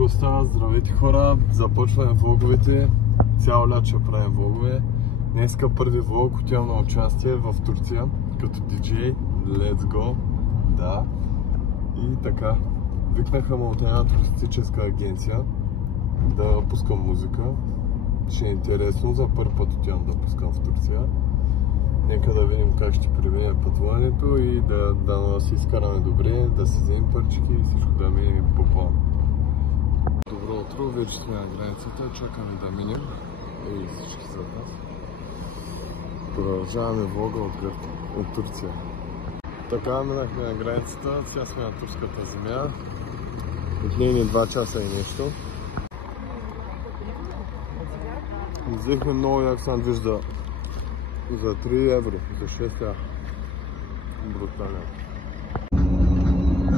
Какво става? Здравейте хора! Започваме влоговете. Цяло лято ще правим влогове. Днеска първи влог, отивам на участие в Турция като диджей. Let's go! Да. И така. Викнаха ме от една туристическа агенция да пускам музика. Ще е интересно. За първи път отивам да пускам в Турция. Нека да видим как ще премине пътуването и да си изкараме добре, да си вземем парчики и всичко да мине по план. Добро утро, вече сме на границата, чакаме да минем и всички зад нас. Продължаваме влога от Турция. Така, минахме на границата, сега сме на турската земя. Отнени 2 часа и нещо. Взехме много як сандвич за 3 евро, за 6 евро. Брутален.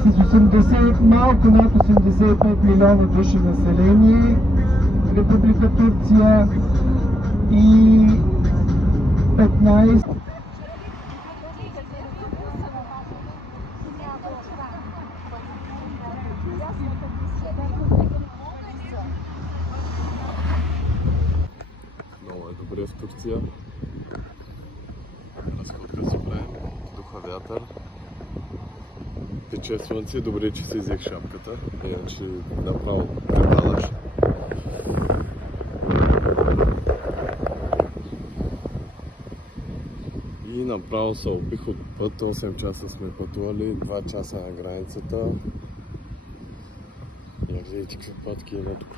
С 80, малко над 85 милиона души население, Република Турция и 15... Много е добре в Турция. Разходка си правим, духа вятър. Тече слънце, добре, че си взех шапката, иначе направо препадаш. И направо се убих от път, 8 часа сме пътували, 2 часа на границата. Я гледайте какви пътки има тук.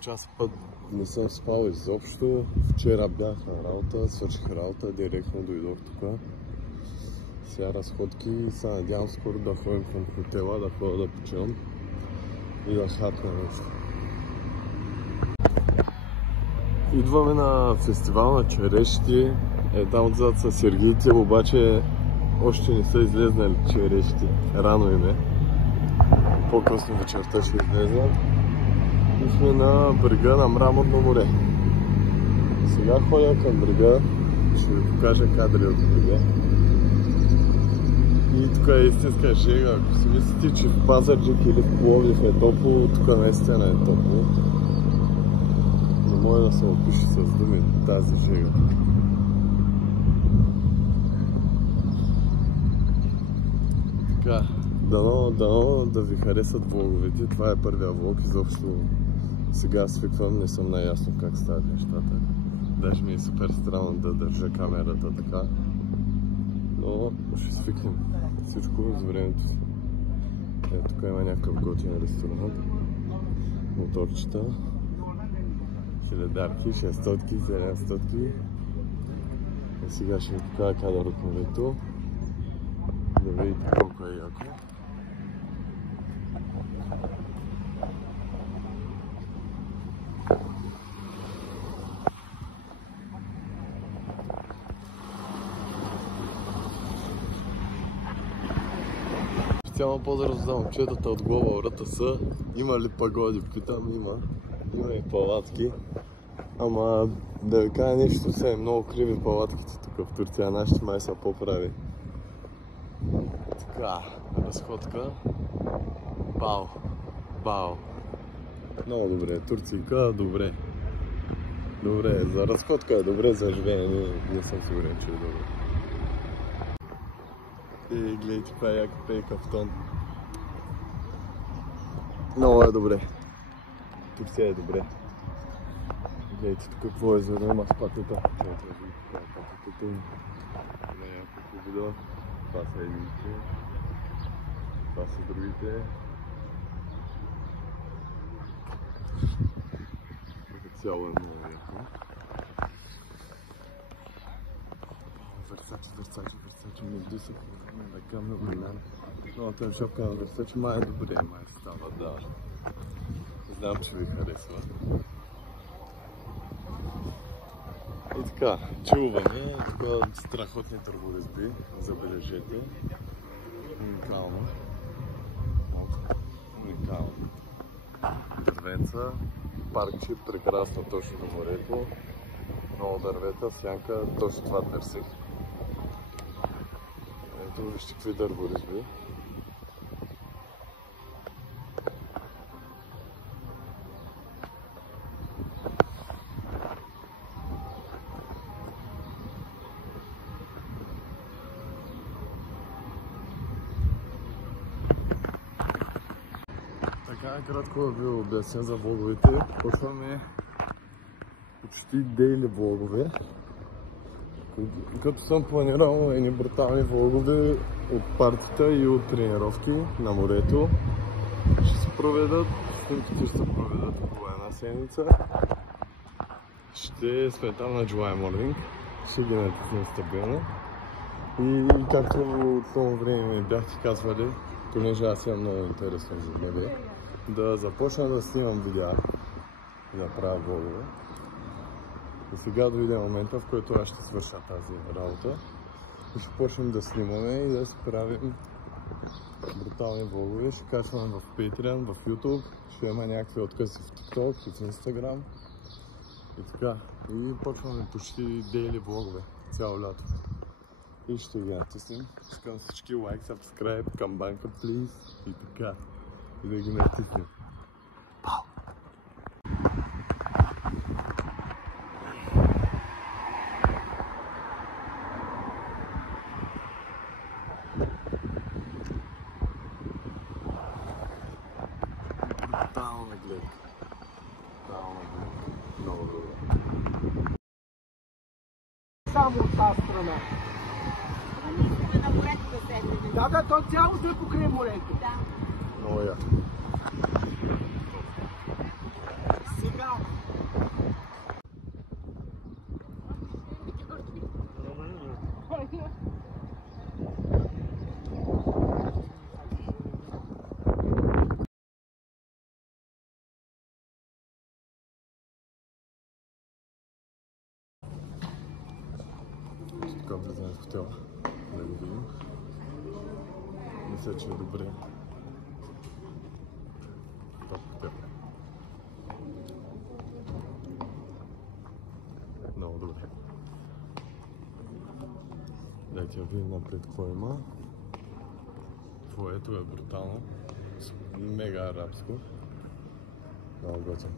Час път не съм спал изобщо. Вчера бях на работа, свърших работа, директно дойдох тук. Сега разходки и се надявам скоро да ходим към хотела, да ходя да почивам и да хапна нещо. Идваме на фестивал на черешите. Там отзад са сергиите, обаче още не са излезнали черешите. Рано им е. По-късно вечерта ще излезнат. И сме на брега на Мраморно море. Сега ходя към брега, ще ви покажа кадри от брега. И тук е истинска жега. Ако си мислите, че в Пазарджик или в Пловдив е топло, тук наистина е топло. Не може да се опише с думи тази жега. Така, дано да ви харесат влоговете. Това е първия влог, изобщо сега свиквам, не съм наясно как стават нещата. Даже ми е супер странно да държа камерата така. Но ще свикнем всичко с времето си. Тук има някакъв готин ресторант. Моторчета. Хиледарки, 600-ки, 700-ки. И сега ще ви покажа кадър от морето. Да видите колко е яко. Специално поздрав за момчетата от Global РТС. Има ли пагоди? Питам, има. Има и палатки. Ама да ви кажа нещо, са много криви палатките тук в Турция. Нашите май са по-прави. Така, разходка. Бау. Много добре. Турцийка, добре. Добре, за разходка е добре, за живеене не съм сигурен, че е добре. И гледайте това як пей кафтон. Много е добре. Турция е добре. Гледайте тук какво е, за да има спатата. Патата им. Не е някакво видео. Това са едните. Това са другите. Цяло е много яко. Версаче, между са така много минам. Новата шапка на Версаче май е добре, май става, да. Знам, че ви харесва. И така, чуваме, тук страхотни търборезби, забележете. Уникално. Дървенца, паркче, прекрасно точно до морето. Много дървета, сянка, точно това търсих. Ето вижте какви дърворезби. Така кратко да ви обясня за влоговете. Почваме почти дейли влогове. Като съм планирал едни брутални влогове от партията и от тренировки на морето. Ще се проведат, снимките ще се проведат около една седмица. Ще сме там на July Morning. Ще ги натиснем стабилно. И както от това време ми бяхте казвали, понеже аз имам много интересно ежедневие, да започна да снимам видеа и да правя влогове. И сега дойде момента, в който аз ще свърша тази работа и ще почнем да снимаме и да си правим брутални влогове. Ще качваме в Patreon, в YouTube, ще има някакви откъси в TikTok и в Instagram и така. И почваме почти дейли влогове цяло лято. И ще ги натиснем. Искам всички лайк, subscribe, камбанка, please и така. И да ги натиснем. Пау! Брутална гледка. Брутална гледка. Много добре. Само от тази страна. На морето да седне. Да, то цялото е покрай морето. Да. Много яко. Сега. Тук влизаме в хотела, да го видим. Мисля, че е добре. Топ хотел. Много добре. Дайте я видим напред какво има. Твоето е брутално. Мега арабско. Много готино.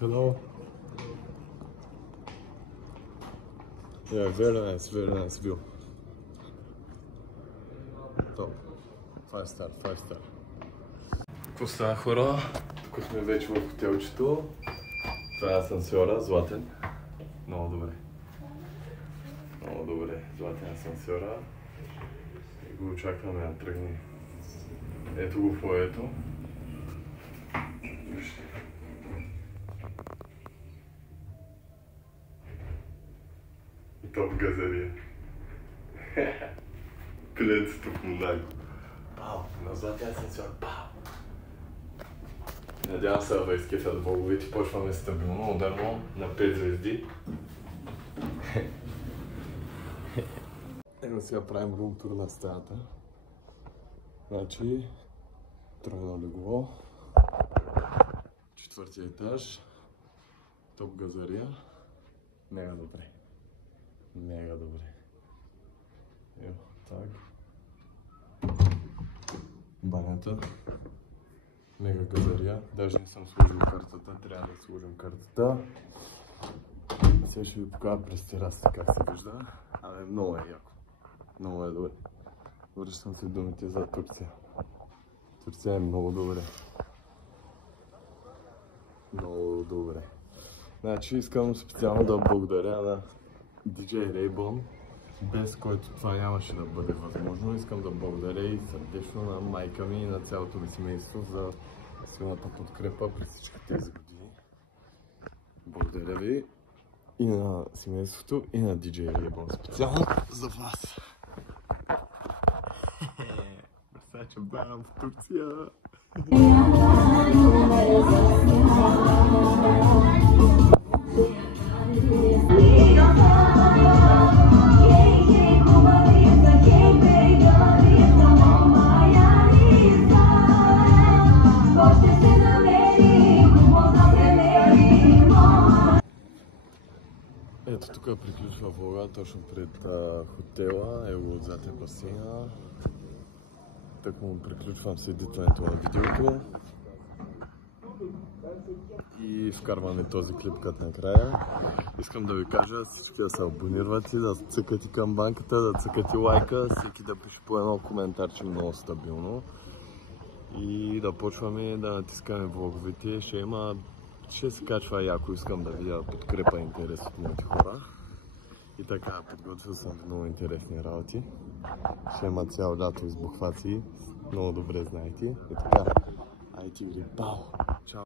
Hello. Yeah, very nice view. Top. 5 star, 5 star. Какво става, хора? Тук сме вече в хотелчето. Това е асансьора, златен. Много добре. Много добре, златен асансьора. И го очакваме да тръгне. Ето го фоето. Топ газария. Пилецето в Монако. Пау, на златен асансьор. Пау. Надявам се да изкефят влоговете. Почваме стабилно, ударно на 5 звезди. Ето сега правим рум-тур на стаята. Значи, тройно легло. 4-ти етаж. Топ газария. Мега добре. Мега добре. Ево, так. Банята. Мега газария. Даже не съм сложил картата. Трябва да сложим картата. Сега ще ви покажа през терасата как се вижда. Абе, много е яко. Много е добре. Връщам се думите за Турция. Турция е много добре. Много добре. Значи искам специално да благодаря на DJ Raybon, без който това нямаше да бъде възможно. Искам да благодаря и сърдечно на майка ми и на цялото ми семейство за силната подкрепа през всички тези години. Благодаря ви и на семейството, и на DJ Raybon. Специално за вас. Сега че бавам в Турция. Você se não ето тук приключва влога, точно пред хотела, ево отзад е басейна. Так му приключвам с едитването на видеото. И вкарваме този клип като накрая. Искам да ви кажа всички да се абонирате, да цъкате камбанката, да цъкате лайка, всеки да пише по едно коментарче много стабилно. И да почваме да натискаме влоговете. Ще се качва яко, искам да видя подкрепа и интерес от моите хора. И така, подготвил съм много интересни работи. Ще има цяло лято избухвации, много добре знаете. И така, ай тигри, бау! Чао!